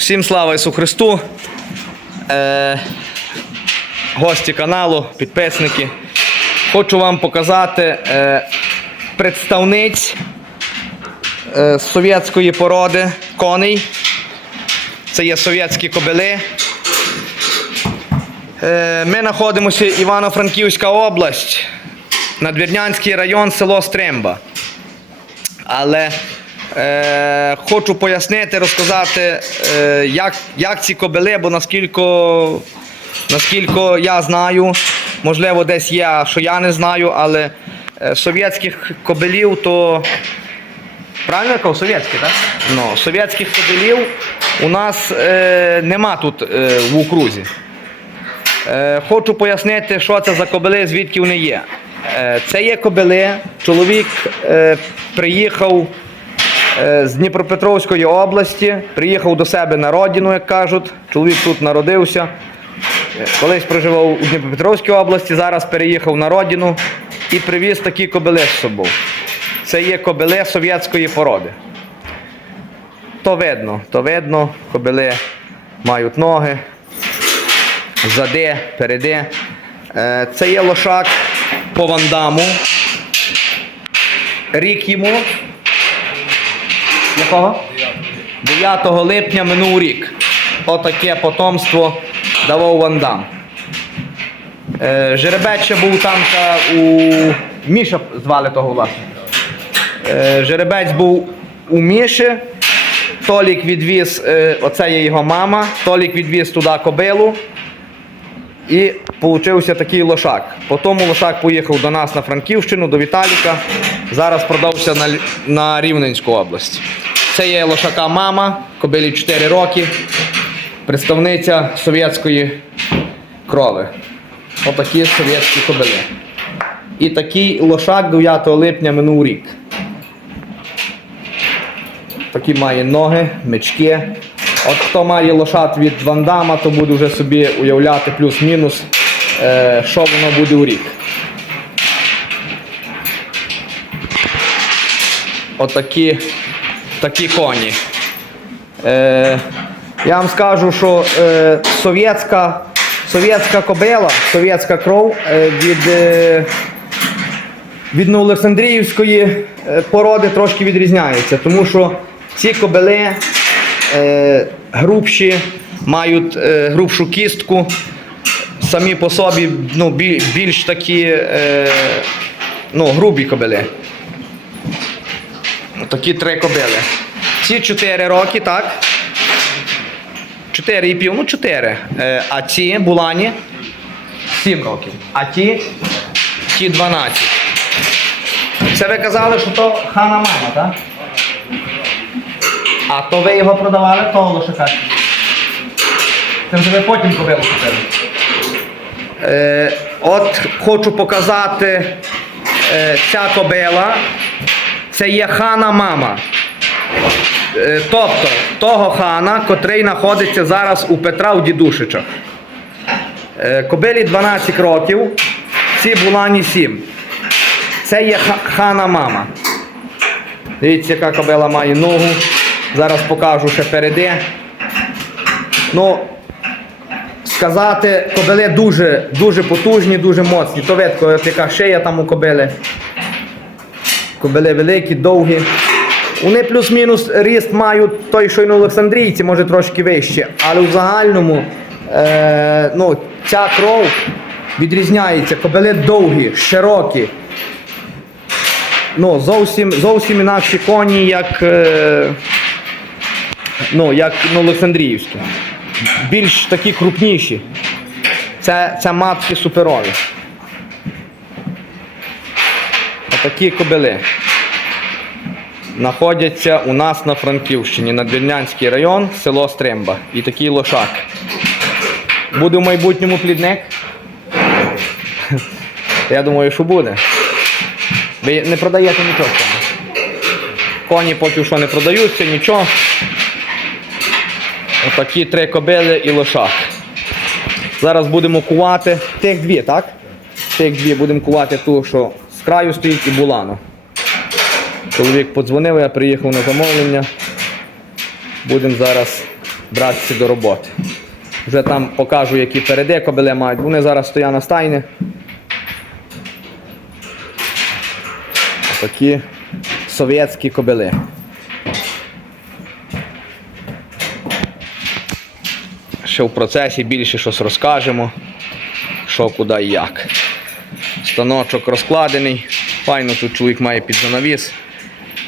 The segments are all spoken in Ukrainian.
Всім слава Ісу Христу. Е, гості каналу, підписники. Хочу вам показати е, представниць е, совєтської породи коней. Це є совєтські кобили. Е, ми знаходимося Івано-Франківська область, Надвірнянський район, село Стримба. Але е, хочу пояснити, розказати, е, як, як ці кобили, бо наскільки, наскільки я знаю, можливо, десь є, що я не знаю, але е, совєтських кобилів то. Правильно я кажу? Совєтські, так? Ну, совєтських кобилів у нас е, нема тут е, в окрузі. Е, хочу пояснити, що це за кобили, звідки вони є. Е, це є кобили. Чоловік е, приїхав з Дніпропетровської області, приїхав до себе на родину, як кажуть. Чоловік тут народився. Е, Колись проживав у Дніпропетровській області, зараз переїхав на родину і привіз такі кобили з собою. Це є кобили совєтської породи. То видно, то видно, кобили мають ноги, зади, переди. Е, Це є лошак по вандаму. Рік йому. Якого? 9 липня минув рік. Отаке потомство давав вандам. Е, Жеребець ще був там та у Міша звали того власника. Е, Жеребець був у Міші. Толік відвіз, е, оце є його мама, Толік відвіз туди кобилу. І получився такий лошак. Потім лошак поїхав до нас на Франківщину, до Віталіка. Зараз продався на, на Рівненську область. Це є лошака мама, кобилі 4 роки, представниця совєтської крови. Отакі совєтські кобили. І такий лошак 9 липня минув рік. Такі має ноги, мечки. От хто має лошад від Вандама, то буде вже собі уявляти плюс-мінус, е, що воно буде у рік. Отакі такі коні. Е, я вам скажу, що е, совєтська, совєтська кобила, совєтська кров е, від. Е, від Новоолександріївської е, породи трошки відрізняється, тому що ці кобили е, грубші, мають е, грубшу кістку, самі по собі ну, більш такі е, ну, грубі кобили. Такі три кобили. Ці 4 роки, так? 4 і пів, ну 4. Е, а ці булані 7 років. А ті, ті 12. Це ви казали, що то хана мама, так? А то ви його продавали, того лошака? Це вже ви потім купили купили. Е, от хочу показати е, ця кобила. Це є хана мама. Е, тобто того хана, котрий знаходиться зараз у Петра у Дідушичах. Е, кобилі 12 років, ці булані 7. Це є хана мама. Дивіться, яка кобила має ногу. Зараз покажу ще переди. Ну, сказати, кобили дуже, дуже потужні, дуже моцні. То видко, яка шия там у кобили. Кобили великі, довгі. Вони плюс-мінус ріст мають той, що й на Олександрійці, може трошки вище. Але в загальному е, ну, ця кров відрізняється. Кобили довгі, широкі. Ну, зовсім, зовсім інакші коні, як, е, ну, як на Олександріївські. Більш такі крупніші. Це, це матки суперові. Отакі кобили знаходяться у нас на Франківщині, Надвірнянський район, село Стримба. І такий лошак. Буде в майбутньому плідник? Я думаю, що буде. Ви не продаєте нічого. Коні поки що не продаються, нічого. Отакі три кобили і лошак. Зараз будемо кувати тих дві, так? Тих дві будемо кувати ту, що з краю стоїть і булану. Чоловік подзвонив, я приїхав на замовлення. Будемо зараз братися до роботи. Вже там покажу, які переди кобили мають. Вони зараз стоять на стайні. Такі совєтські кобили. Ще в процесі більше щось розкажемо, що, куди і як. Станочок розкладений. Файно тут чоловік має під занавіс.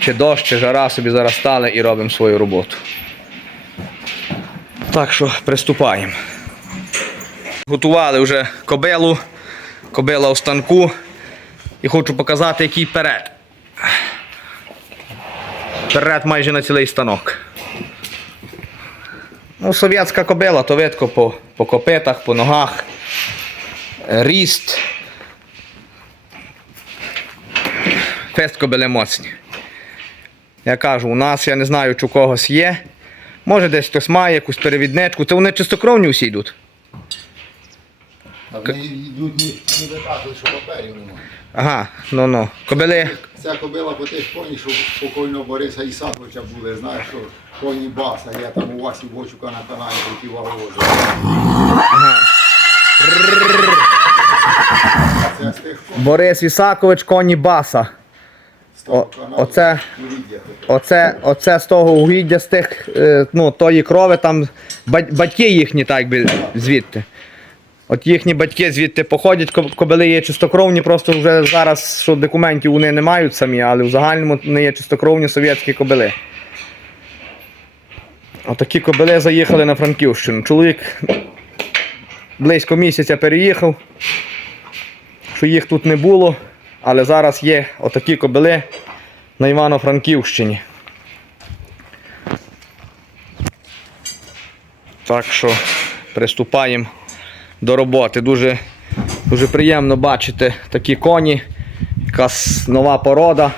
Чи дощ, чи жара собі зараз стали і робимо свою роботу. Так що приступаємо. Готували вже кобилу, кобила у станку. І хочу показати, який перед. Перед майже на цілий станок. Ну, совєтська кобила, то видко по, по копитах, по ногах, е, ріст. Фест кобили моцні. Я кажу, у нас я не знаю, чи у когось є. Може десь хтось має якусь перевідничку. Це вони чистокровні всі йдуть. А вони йдуть не, виказують, що паперів немає. Ага, ну ну. Кобили. Ця кобила по тих коні, що покойного Бориса Ісаковича були, знаєш, що коні баса, я там у Васі Бочука на каналі. Це з тих Борис Ісакович, коні баса. Оце- Оце, оце з того угіддя, з тих, е, ну, тої крови, там батьки їхні, так би звідти. От їхні батьки звідти походять, кобили є чистокровні, просто вже зараз, що документів вони не мають самі, але в загальному вони є чистокровні совєтські кобили. Отакі кобили заїхали на Франківщину. Чоловік близько місяця переїхав, що їх тут не було, але зараз є отакі кобили на Івано-Франківщині. Так що приступаємо до роботи. Дуже, дуже приємно бачити такі коні, якась нова порода.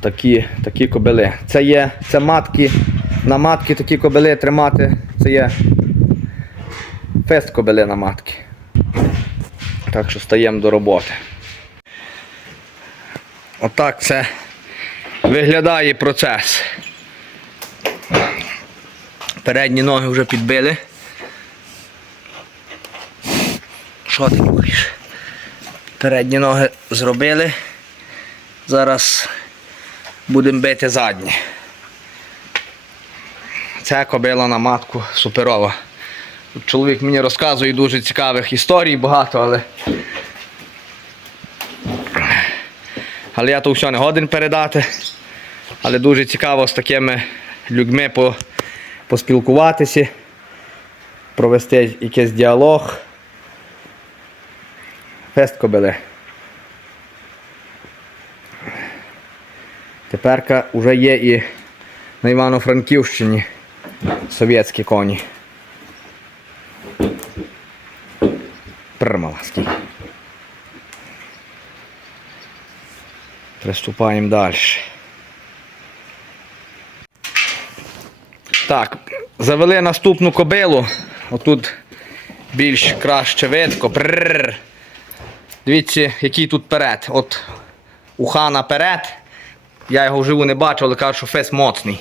Такі, такі кобили. Це є це матки. На матки такі кобили тримати. Це є фест кобили на матки. Так що стаємо до роботи. Отак це виглядає процес. Передні ноги вже підбили. Що ти говориш? Передні ноги зробили. Зараз будемо бити задні. Це кобила на матку суперова. Чоловік мені розказує дуже цікавих історій багато, але Але я то все не годен передати. Але дуже цікаво з такими людьми по, поспілкуватися, провести якийсь діалог. Фест кобили. Тепер вже є і на Івано-Франківщині совєтські коні. Прмала. Приступаємо далі. Так, завели наступну кобилу. Отут більш краще видко. Прррр. Дивіться, який тут перед. От у хана перед. Я його вживу не бачив, але кажу, що фес моцний.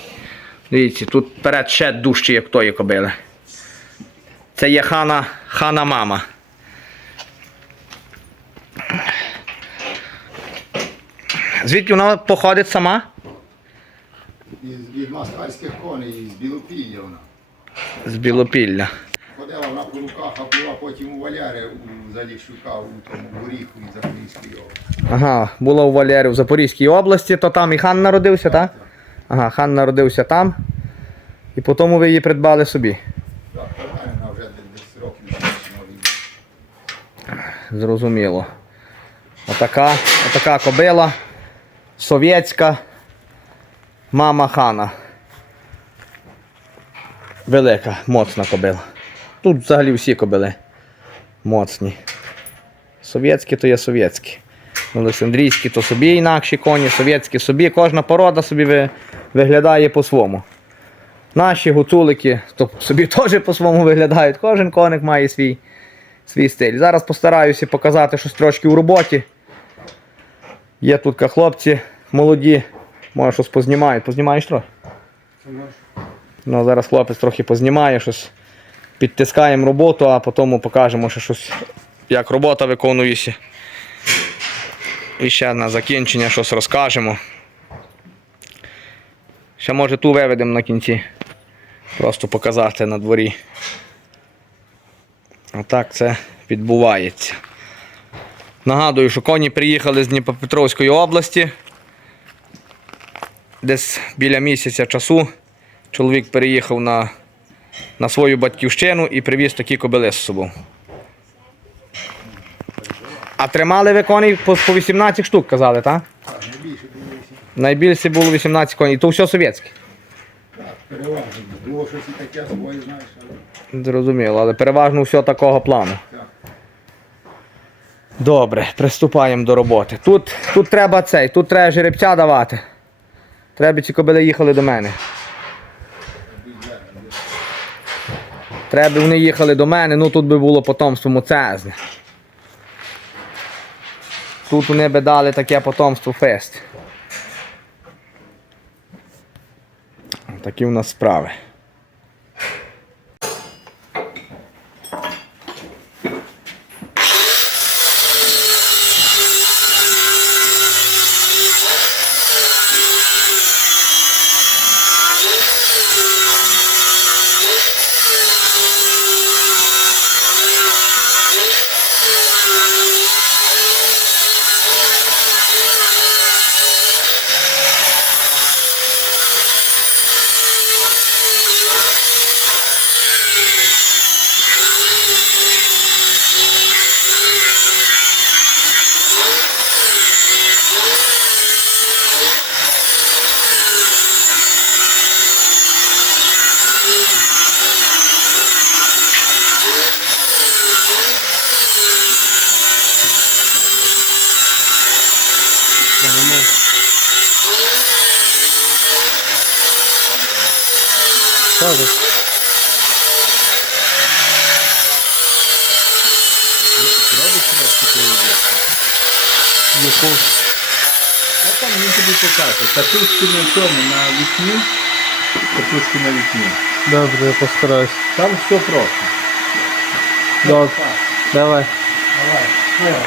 Дивіться, тут перед ще дужчий, як тої кобили. Це є хана, хана мама. Звідки вона походить сама? Із, від москальських коней, із Білопілля вона. З Білопілля. Ходила вона по руках, а була потім у Валярі у Заліщука, у тому горіху із Запорізької області. Ага, була у Валері в Запорізькій області, то там і хан народився, так? Ага, хан народився там. І потім ви її придбали собі. Так, вона вже десь років 8 нові. Зрозуміло. Отака, отака кобила. Совєтська мама хана. Велика, моцна кобила. Тут взагалі всі кобили моцні. Совєтські то є совєтські. Олександрійські то собі інакші коні, совєтські собі. Кожна порода собі ви- виглядає по-своєму. Наші гуцулики то собі теж по-своєму виглядають. Кожен коник має свій, свій стиль. Зараз постараюся показати щось трошки у роботі. Є тут хлопці молоді, може щось познімають. Познімаєш трохи? Ну, зараз хлопець трохи познімає щось. Підтискаємо роботу, а потім покажемо ще щось, як робота виконується. І ще на закінчення щось розкажемо. Ще може ту виведемо на кінці. Просто показати на дворі. Отак це відбувається. Нагадую, що коні приїхали з Дніпропетровської області. Десь біля місяця часу чоловік переїхав на, на свою батьківщину і привіз такі кобили з собою. А тримали ви коней по, по 18 штук, казали, так? Так, найбільше дивився. Найбільше було 18 коней. То все совєтське. Так, переважно. Було щось і таке своє, знаєш, Зрозуміло, але переважно все такого плану. Добре, приступаємо до роботи. Тут, тут треба цей, тут треба жеребця давати. Треба ці кобили їхали до мене. Треба вони їхали до мене, ну тут би було потомство моцезне. Тут вони би дали таке потомство фест. Такі у нас справи. А там він тобі покаже. Катушки на цьому, на вікні. Катушки на вікні. Добре, я постараюсь. Там все просто. Добре. Давай. Давай, давай.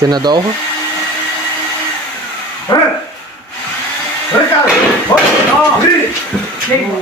Ти надовго?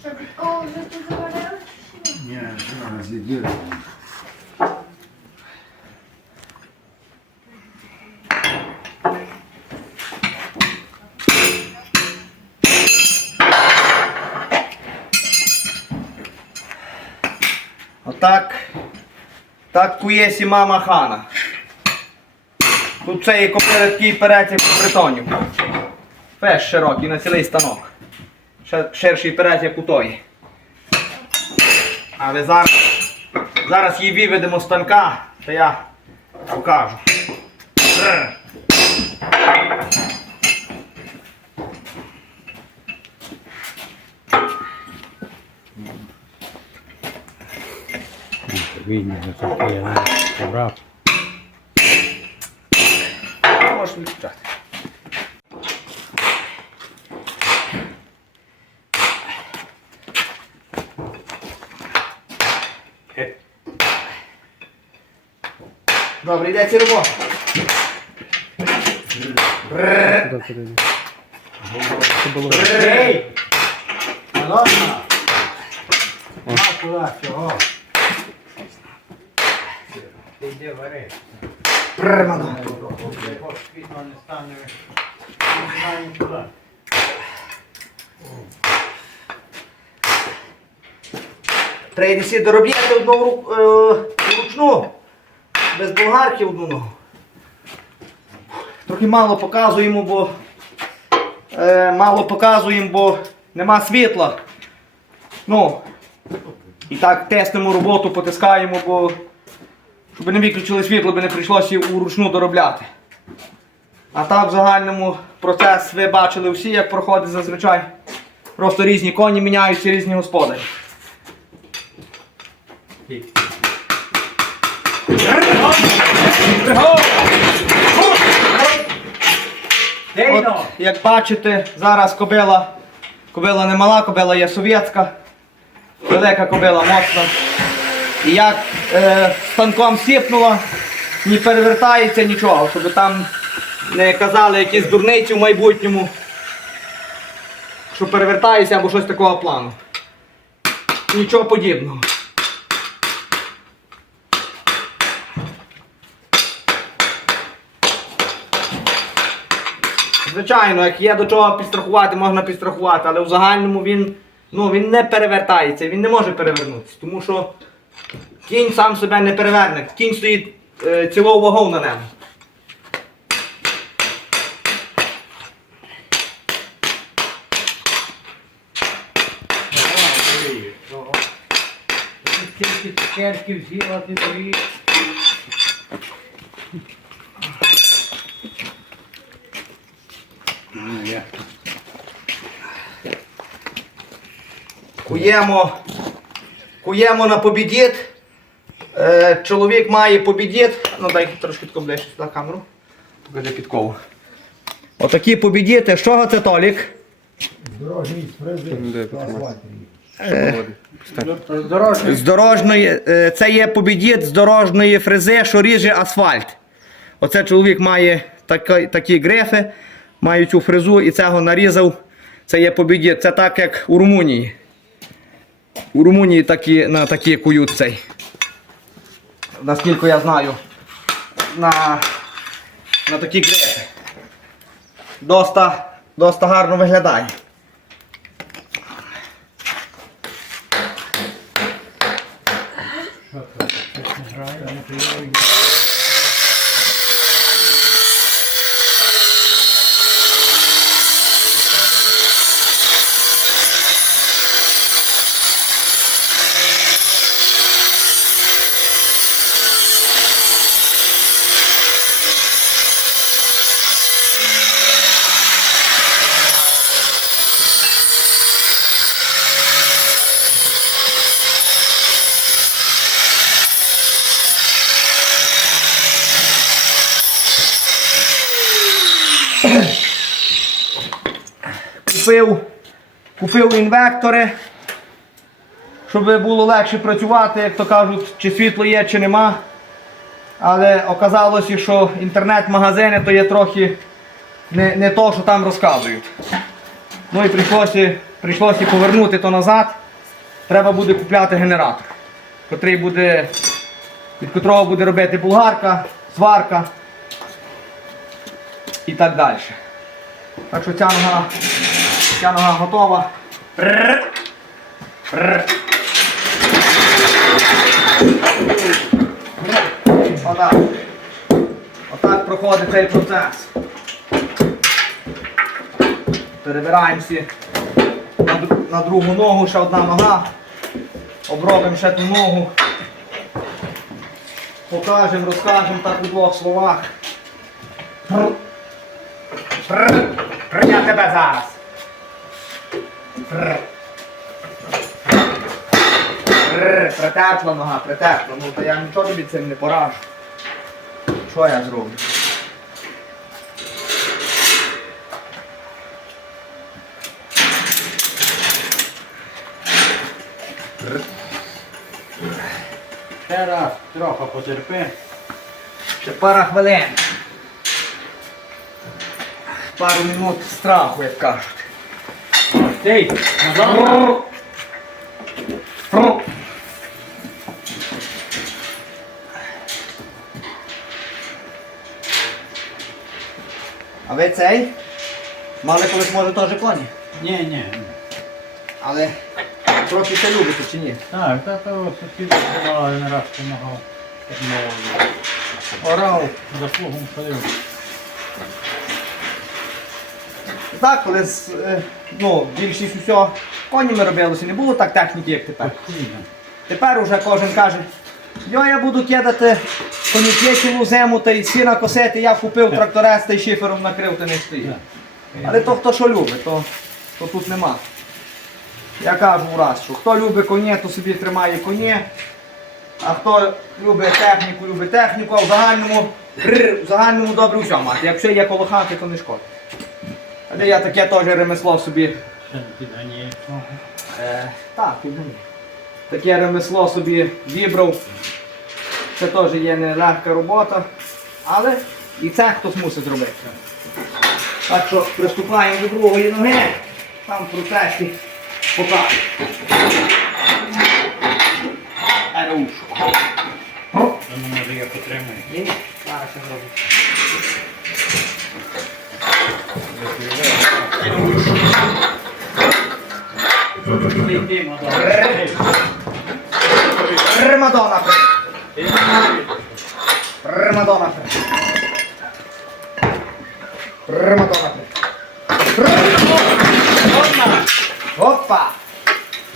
Щоб о, вже тут заварили? Ні, зараз я дірю. Отак. Так куєсі мама хана. Тут це є купили такий перетяг бретонів. Феш широкий на цілий станок. Ще ширший перетяг у той. Але зараз, зараз її виведемо з станка, то я покажу. Видно, що я побрав. Можеш відчати. Добре, робота. Це було. Ей! Ладно. А, туди, чого? Ти йди вари. Примано. Якщо світло не стане, не знаю куди. Треба доробляти одну е, ручну. Без болгарки одну ногу. Трохи мало показуємо, бо е, мало показуємо, бо нема світла. Ну, і так тестимо роботу, потискаємо, бо щоб не виключили світло, би не прийшлося вручну доробляти. А так в загальному процес ви бачили всі, як проходить зазвичай. Просто різні коні міняються, різні господарі. От, як бачите, зараз кобила, кобила не мала, кобила є совєтська, велика кобила моцна. І як е, станком сіпнула, не перевертається нічого, щоб там не казали якісь дурниці в майбутньому, що перевертається або щось такого плану. Нічого подібного. Звичайно, як є до чого підстрахувати, можна підстрахувати, але в загальному він, ну, він не перевертається, він не може перевернутися, тому що кінь сам себе не переверне, кінь стоїть е, цілою вагою на ньому. Тільки цукерки взяла ти. Куємо, куємо на побідіт. Е, чоловік має побідіт. Ну дай трошки ближче сюди камеру. Покажи підкову. Отакі побідіти. З чого це Толік? Дорожній спрези. З дорожної, е, це є побідіт з дорожньої фрези, що ріже асфальт. Оце чоловік має такі, такі грифи, має цю фрезу і цього нарізав. Це є побідіт. Це так, як у Румунії. У Румунії такі, на такі кують цей. Наскільки я знаю. На, на такі грифи. Доста, доста гарно виглядає. Купив, купив інвектори, щоб було легше працювати, як то кажуть, чи світло є, чи нема. Але оказалося, що інтернет-магазини то є трохи не, не то, що там розказують. Ну і прийшлося, прийшлося повернути то назад. Треба буде купляти генератор, котрий буде, від котрого буде робити булгарка, сварка і так далі. Так що ця нога, ця нога готова. Отак. Проходить цей процес. Перебираємося на, другу ногу, ще одна нога. Обробимо ще ту ногу. Покажемо, розкажемо так у двох словах. Прррр, тебе зараз. Притерпла нога, притерпла. Ну то я нічого тобі цим не поражу. Що я зроблю? Ще раз трохи потерпи. Ще пара хвилин. Пару минут страху, як кажуть. Стій, назад. А ви цей? Мали колись може теж коні? Ні, ні. ні. Але трохи це любите чи ні? Так, та то сусід була не раз допомагав. Орав. Заслугом ходив. Так, з, е, ну, більшість усього конями робилося, не було так техніки, як тепер. Тепер уже кожен каже, Йо, я буду кидати конікетів у зиму та й сіна косити, я купив тракторець та й шифером накрив, та не стоїть. Але то хто що любить, то, то тут нема. Я кажу враз, що хто любить коні, то собі тримає коні. А хто любить техніку, любить техніку, а в загальному, рр, в загальному добре все мати. Якщо є коло хати, то не шкода. Але я таке теж ремесло собі. Е, так, таке ремесло собі вибрав. Це теж є нелегка робота. Але і це хтось мусить зробити. Так що приступаємо до другої ноги. Там процесі покажу. Еруш. Може я потримаю. Ні, зараз ще зроблю. Йди, мадам. Римадона. Римадона. Римадона. Опа!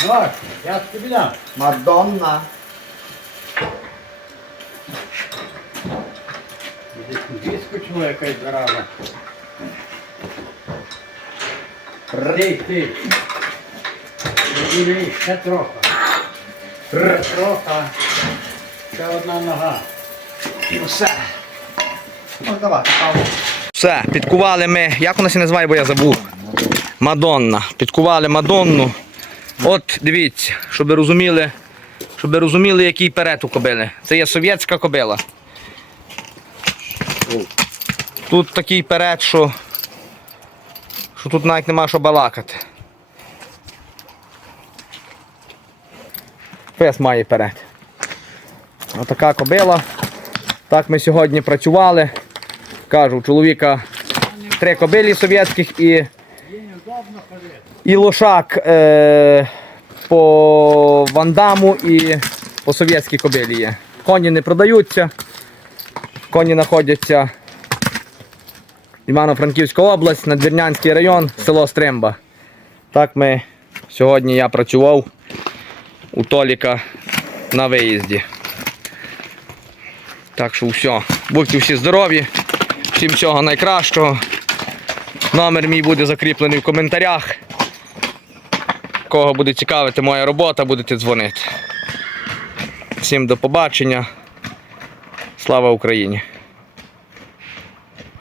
Давай, я тобі дам. Мадонна. Десь вискочила якась зараза. Ти, ти. Іди, ще трохи. Ще трохи. Ще одна нога. Ну все. Ну, давай, Все, підкували ми. Як вона се називає, бо я забув. Мадонна. Підкували Мадонну. От дивіться, щоб ви розуміли, щоб ви розуміли, який перед у кобили. Це є совєтська кобила. Тут такий перед, що, що тут навіть нема що балакати. Пес має перед. Отака кобила. Так ми сьогодні працювали. Кажу, у чоловіка три кобилі совєтських і, і лошак е, по вандаму і по совєтській кобилі є. Коні не продаються. Коні знаходяться Івано-Франківська область, Надвірнянський район, село Стримба. Так ми сьогодні я працював у Толіка на виїзді. Так що все. Будьте всі здорові. Всім всього найкращого. Номер мій буде закріплений в коментарях. Кого буде цікавити моя робота, будете дзвонити. Всім до побачення. Слава Україні!